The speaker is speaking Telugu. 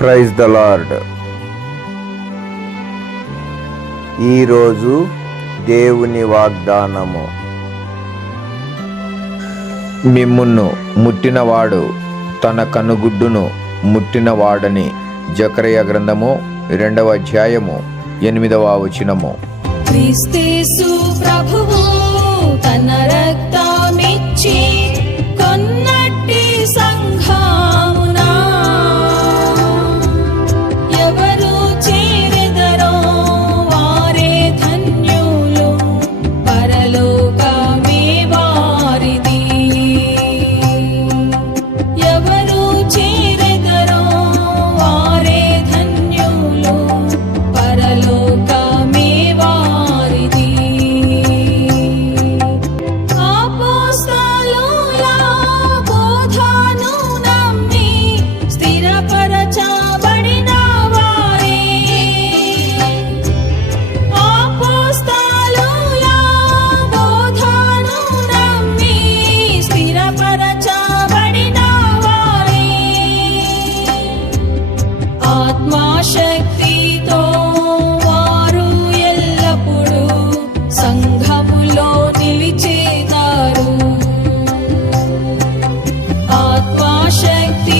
Praise the lord. ఈరోజు దేవుని వాగ్దానము. మిమ్మును ముట్టినవాడు తన కనుగుడ్డును ముట్టినవాడని. జకర్యా గ్రంథము 2వ అధ్యాయము 8వ వచనము. క్రీస్తు ప్రభువు తన రక్తమిచ్చి కొన్నట్టి సంఘమునా ఎవరు చేరెదరో వారే ధన్యులు, పరలోకమే వారిది. ఎవరు చేరెదరో వారే ధన్యులు, పరలోకమే వారిది. అపోస్తలుల బోధను నమ్మి స్థిరపరచబడిన వారే. అపోస్తలుల బోధను నమ్మి స్థిరపరచబడిన వారే. ఆత్మశక్తితో వారు ఎల్లప్పుడూ సంఘములో నిలిచేదారు. ఆత్మశక్తి